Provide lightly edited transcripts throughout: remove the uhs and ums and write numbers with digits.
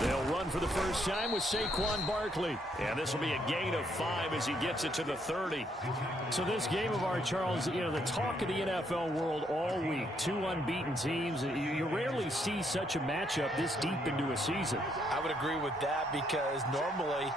They'll run for the first time with Saquon Barkley. And this will be a gain of 5 as he gets it to the 30. So this game of ours, Charles, you know, the talk of the NFL world all week. 2 unbeaten teams. You rarely see such a matchup this deep into a season. I would agree with that because normally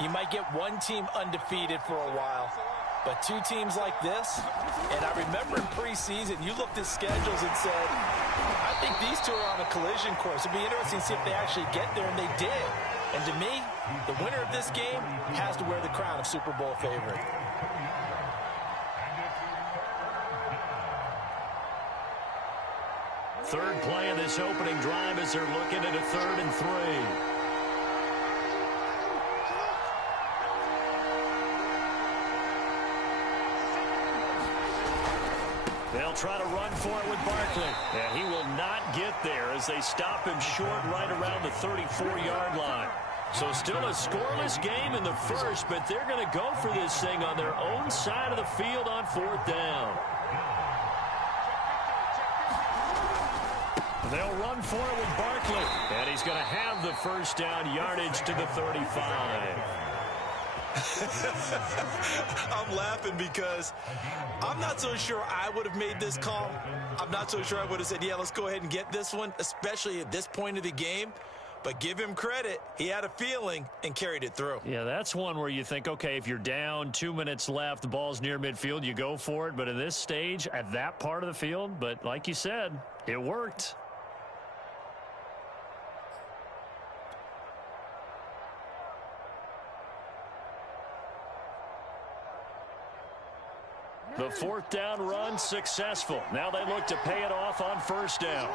you might get one team undefeated for a while. But 2 teams like this, and I remember in preseason, you looked at schedules and said, I think these 2 are on a collision course. It'd be interesting to see if they actually get there, and they did. And to me, the winner of this game has to wear the crown of Super Bowl favorite. Third play of this opening drive as they're looking at a 3rd and 3. They'll try to run for it with Barkley. And he will not get there as they stop him short right around the 34-yard line. So still a scoreless game in the first, but they're going to go for this thing on their own side of the field on 4th down. They'll run for it with Barkley. And he's going to have the first down yardage to the 35. I'm laughing because I'm not so sure I would have made this call. I'm not so sure I would have said, yeah, let's go ahead and get this one, especially at this point of the game. But give him credit. He had a feeling and carried it through. Yeah, that's one where you think, okay, if you're down, 2 minutes left, the ball's near midfield, you go for it. But at this stage, at that part of the field, but like you said, it worked. The 4th down run successful. Now they look to pay it off on 1st down.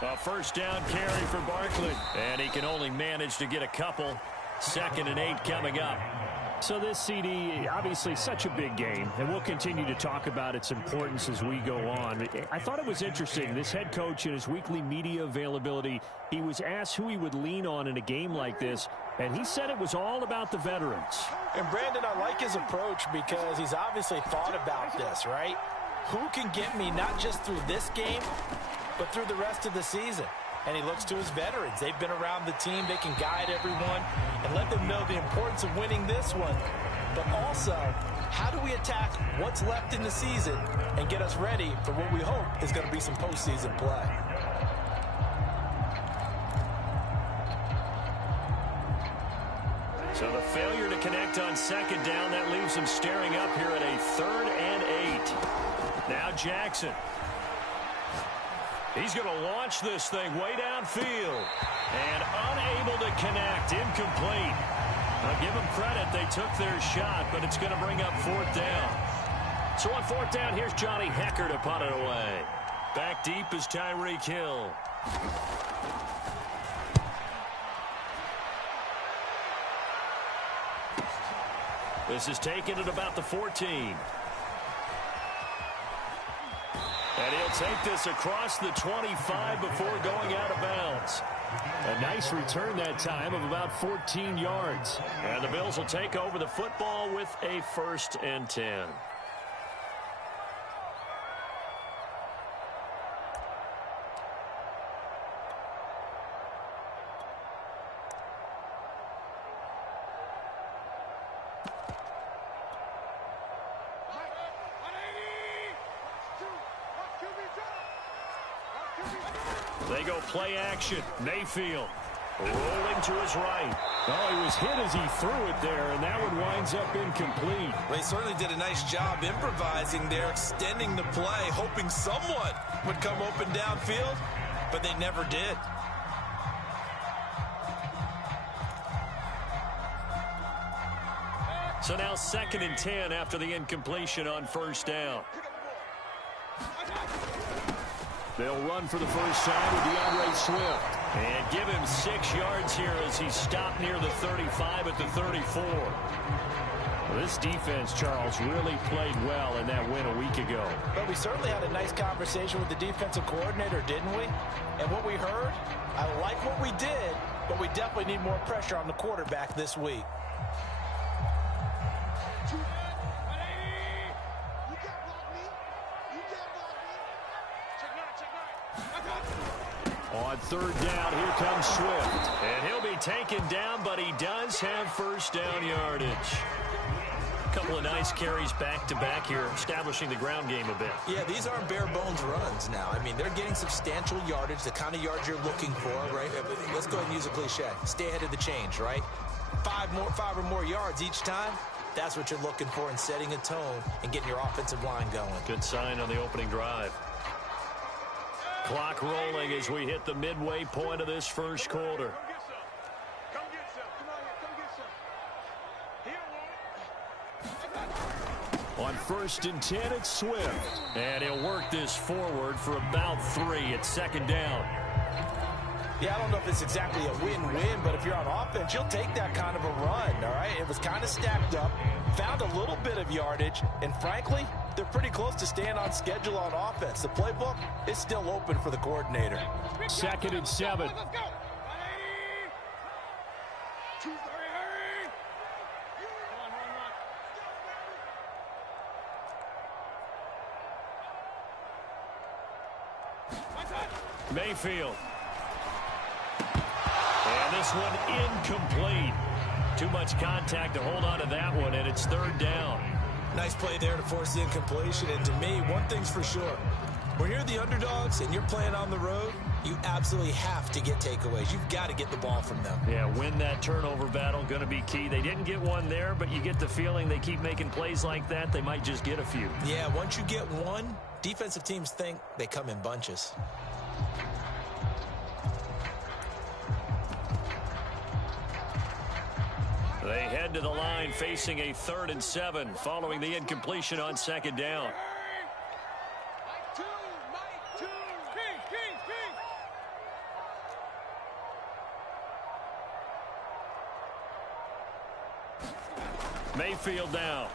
A 1st down carry for Barkley. And he can only manage to get a couple. 2nd and 8 coming up. So this CD, obviously such a big game, and we'll continue to talk about its importance as we go on. I thought it was interesting. This head coach in his weekly media availability, he was asked who he would lean on in a game like this, and he said it was all about the veterans. And Brandon, I like his approach because he's obviously thought about this, right? Who can get me not just through this game, but through the rest of the season? And he looks to his veterans. They've been around the team. They can guide everyone and let them know the importance of winning this one. But also, how do we attack what's left in the season and get us ready for what we hope is going to be some postseason play? So the failure to connect on 2nd down, that leaves them staring up here at a 3rd and 8. Now Jackson. He's going to launch this thing way downfield. And unable to connect. Incomplete. I'll give them credit. They took their shot, but it's going to bring up 4th down. So on 4th down, here's Johnny Hecker to punt it away. Back deep is Tyreek Hill. This is taken at about the 14. And he'll take this across the 25 before going out of bounds. A nice return that time of about 14 yards. And the Bills will take over the football with a 1st and 10. They go play action. Mayfield rolling to his right. Oh, he was hit as he threw it there, and that one winds up incomplete. Well, he certainly did a nice job improvising there, extending the play, hoping someone would come open downfield, but they never did. So now 2nd and 10 after the incompletion on 1st down. They'll run for the first time with DeAndre Swift. And give him 6 yards here as he stopped near the 35 at the 34. Well, this defense, Charles, really played well in that win a week ago. But we certainly had a nice conversation with the defensive coordinator, didn't we? And what we heard, I like what we did, but we definitely need more pressure on the quarterback this week. third down, here comes Swift. And he'll be taken down, but he does have first down yardage. A couple of nice carries back-to-back here, establishing the ground game a bit. Yeah, these aren't bare-bones runs now. I mean, they're getting substantial yardage, the kind of yards you're looking for, right? Let's go ahead and use a cliche. Stay ahead of the change, right? Five or more yards each time. That's what you're looking for in setting a tone and getting your offensive line going. Good sign on the opening drive. Clock rolling as we hit the midway point of this first quarter. On 1st and 10, it's Swift. And he'll work this forward for about 3 at second down. Yeah, I don't know if it's exactly a win-win, but if you're on offense, you'll take that kind of a run, all right? It was kind of stacked up, found a little bit of yardage, and frankly, they're pretty close to staying on schedule on offense. The playbook is still open for the coordinator. 2nd and 7. Mayfield. And this one incomplete. Too much contact to hold on to that one, and it's 3rd down. Nice play there to force the incompletion. And to me, one thing's for sure. When you're the underdogs and you're playing on the road, you absolutely have to get takeaways. You've got to get the ball from them. Yeah, win that turnover battle, going to be key. They didn't get one there, but you get the feeling they keep making plays like that, they might just get a few. Yeah, once you get one, defensive teams think they come in bunches. They head to the line facing a 3rd and 7 following the incompletion on 2nd down. Mayfield now.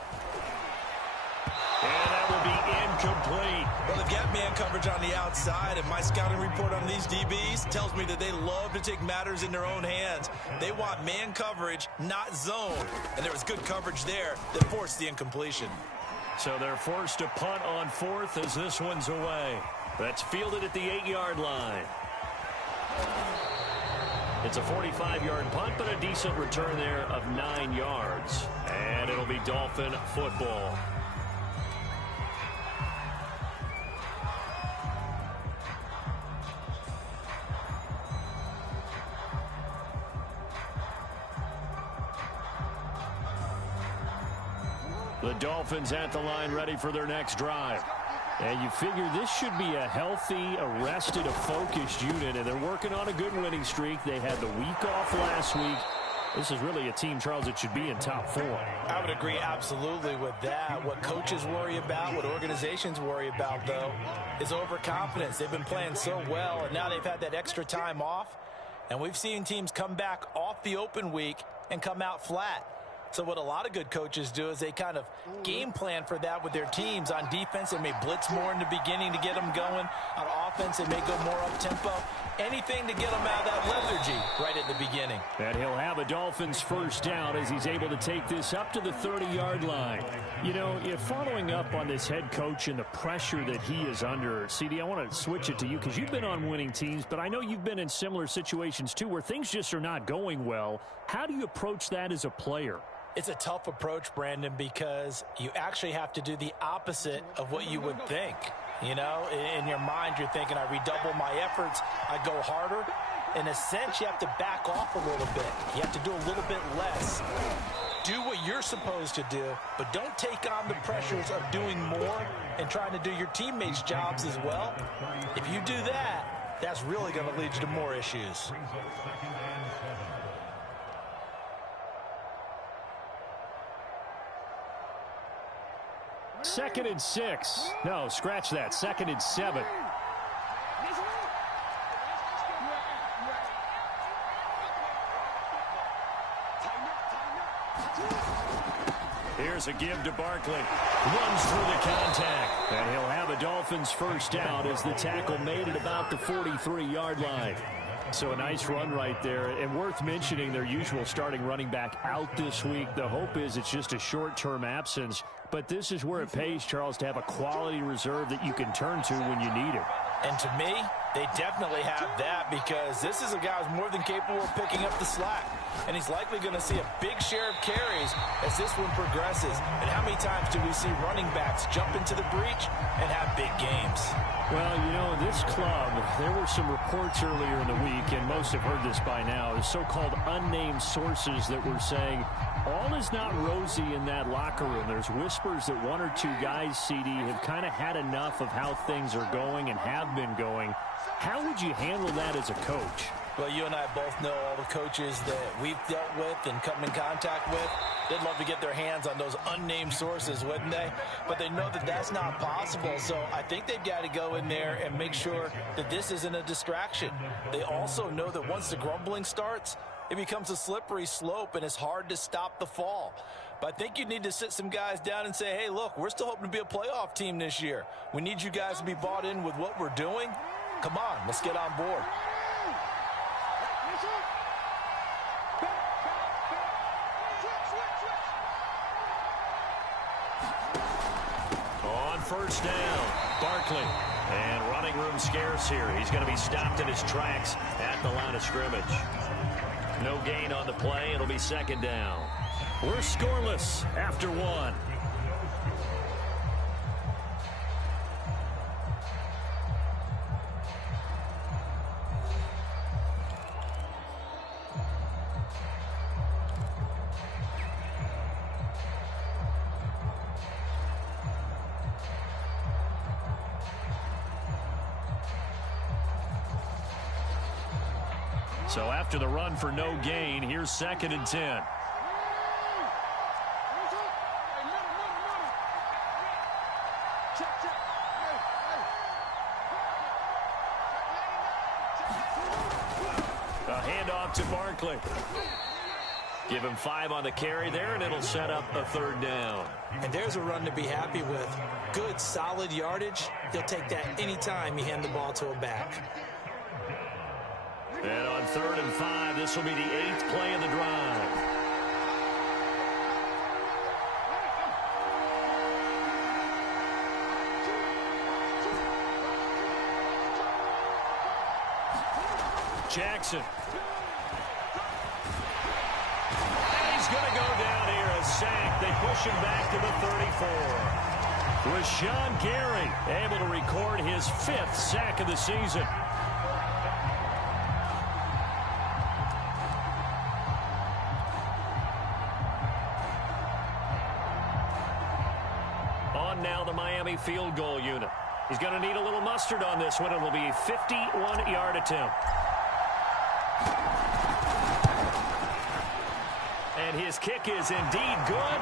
And that will be incomplete. Well, they've got man coverage on the outside, and my scouting report on these DBs tells me that they love to take matters in their own hands. They want man coverage, not zone. And there was good coverage there that forced the incompletion. So they're forced to punt on 4th as this one's away. That's fielded at the 8-yard line. It's a 45-yard punt, but a decent return there of 9 yards. And it'll be Dolphin football. The Dolphins at the line ready for their next drive. And you figure this should be a healthy, arrested, a focused unit, and they're working on a good winning streak. They had the week off last week. This is really a team, Charles, that should be in top 4. I would agree absolutely with that. What coaches worry about, what organizations worry about, though, is overconfidence. They've been playing so well, and now they've had that extra time off. And we've seen teams come back off the open week and come out flat. So what a lot of good coaches do is they kind of game plan for that with their teams. On defense, they may blitz more in the beginning to get them going. On offense, they may go more up-tempo. Anything to get them out of that lethargy right at the beginning. And he'll have a Dolphins first down as he's able to take this up to the 30-yard line. You know, if following up on this head coach and the pressure that he is under, CD, I want to switch it to you because you've been on winning teams, but I know you've been in similar situations too where things just are not going well. How do you approach that as a player? It's a tough approach, Brandon, because you actually have to do the opposite of what you would think. You know, in your mind, you're thinking, I redouble my efforts, I go harder. In a sense, you have to back off a little bit. You have to do a little bit less. Do what you're supposed to do, but don't take on the pressures of doing more and trying to do your teammates' jobs as well. If you do that, that's really going to lead you to more issues. Second and 6. No, scratch that. 2nd and 7. Here's a give to Barkley. Runs through the contact. And he'll have a Dolphins first down as the tackle made at about the 43-yard line. So a nice run right there, and worth mentioning their usual starting running back out this week. The hope is it's just a short-term absence, but this is where it pays, Charles, to have a quality reserve that you can turn to when you need it. And to me, They definitely have that, because this is a guy who's more than capable of picking up the slack. And he's likely going to see a big share of carries as this one progresses. And how many times do we see running backs jump into the breach and have big games? Well, you know, this club, there were some reports earlier in the week, and most have heard this by now, the so-called unnamed sources that were saying all is not rosy in that locker room. There's whispers that one or two guys, CD, have kind of had enough of how things are going and have been going. How would you handle that as a coach? Well, you and I both know all the coaches that we've dealt with and come in contact with. They'd love to get their hands on those unnamed sources, wouldn't they? But they know that that's not possible, so I think they've got to go in there and make sure that this isn't a distraction. They also know that once the grumbling starts, it becomes a slippery slope, and it's hard to stop the fall. But I think you need to sit some guys down and say, hey, look, we're still hoping to be a playoff team this year. We need you guys to be bought in with what we're doing. Come on, let's get on board. On first down, Barkley. And running room scarce here. He's going to be stopped in his tracks at the line of scrimmage. No gain on the play. It'll be second down. We're scoreless after one. So after the run for no gain, here's 2nd and 10. A handoff to Barkley. Give him 5 on the carry there, and it'll set up a 3rd down. And there's a run to be happy with. Good, solid yardage. He'll take that anytime you hand the ball to a back. And on 3rd and 5, this will be the 8th play of the drive. Jackson. And he's going to go down here, a sack. They push him back to the 34. Rashawn Gary able to record his 5th sack of the season. Now the Miami field goal unit. He's going to need a little mustard on this one. It'll be a 51-yard attempt. And his kick is indeed good.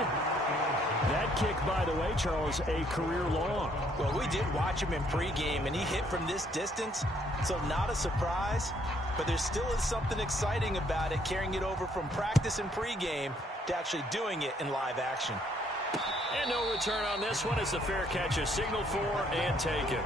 That kick, by the way, Charles, a career long. Well, we did watch him in pregame, and he hit from this distance, so not a surprise. But there still is something exciting about it, carrying it over from practice and pregame to actually doing it in live action. And no return on this one as the fair catch is signaled for and taken.